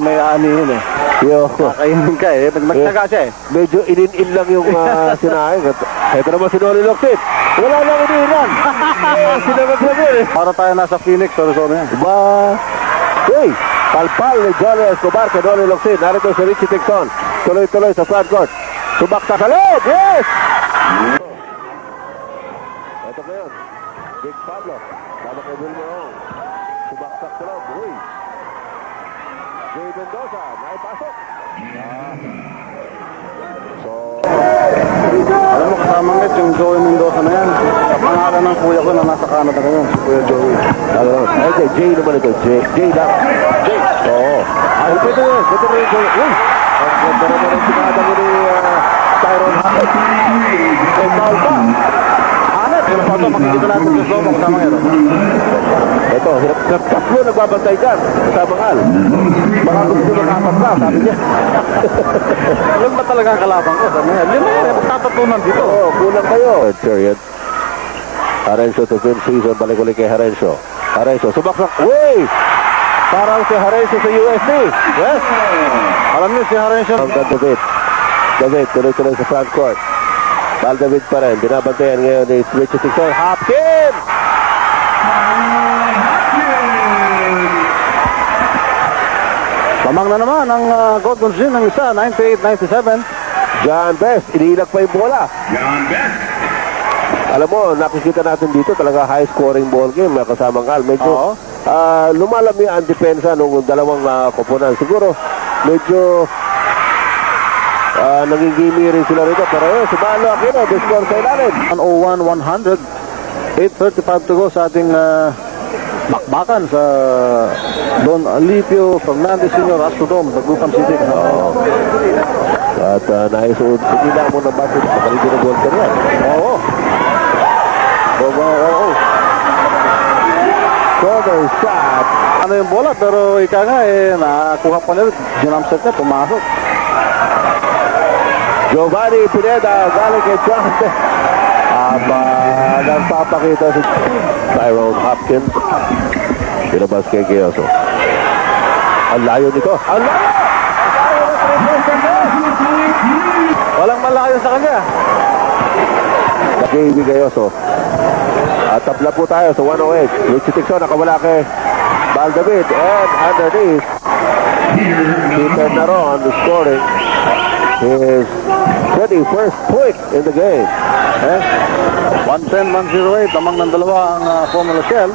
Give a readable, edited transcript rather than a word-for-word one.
May anihin eh. Yo. Kakainin ka eh. Nagtaga siya eh. Medyo in lang yung sinahin. Ito naman si Noli Locsin. Wala lang iniinan. Sinagag lang yun eh. Para tayo nasa Phoenix, Arizona yan. Ba? Hey! Palpal ni Johnny Escobar kay Noli Locsin. Narito si Richie Tixon. Tuloy-tuloy sa front court. Subakta sa loob. Yes! Ito ngayon. Big Pablo. Tama kay Wilmer. Subakta sa loob. Uy! Jay Mendoza. Naipasok. Alam mo, kasama nga yung Joey Mendoza na yan. Sa pangalan ng kuya ko na nasa Canada ngayon, si Kuya Joey. Ay, Jay naman ito. Jay lang. Jay! Oo. Ay, pwede rin. Pwede rin. Uy! Ang ganda naman ang sinada mo ni Tyron Hackett. May foul pa. Hanap! Yung photo, makikita natin yung slow mo kasama ngayon. Ito, tatlo nagbabantay dyan. Kasama ngal. Baka gusto makapat pa, sabi niya. Alam ba talaga ang kalabang ko? Sabi niya, lima yan, magtatatunan dito. Oo, kulang kayo. Third period. Harencio to fifth season. Balik ulit kay Harencio. Harencio, subaksak. Uy! Parang si Harencio sa USD. Yes! Alam niyo si Harencio. Hanggang David. David, tuloy-tuloy sa front court. Bal David pa rin. Binabantayan ngayon ni Richie Tixon. Hopkins! Lamang na naman ang Golden Gin ng isa, 98-97. John Best, iniilag pa yung bola. Alam mo, nakikita natin dito talaga high scoring ball game kasama ngal. Medyo lumalami ang depensa nung dalawang koponan. Siguro, medyo nangingimi rin sila rito. Pero sumalo Aquino, the score sa ilalim. 101-100. 8:35 to go sa ating bakbakan sa Don Alipio Fernandez Sr. Astrodome, Dagupan City. At naisuod, pagila mo ng bato sa paligid ng goal yan. Oo. Oo. Corner shot. Ano yung bola, pero ika nga nakakuha pa nila. Ginamset niya, pumasok. Giovanni Pineda, galing kay John Best. Nagpapakita si Tyrone Hopkins. Pinabas kay Gioso. Ang layo nito. Ang layo! Walang malayo sa kanya. JB Gioso. At tabla po tayo sa 108. Richie Tixon nakawala kay Bal David. And underneath, Peter Naron scoring his 21st point in the game. 110-108, lamang ng dalawa ang Formula Shell.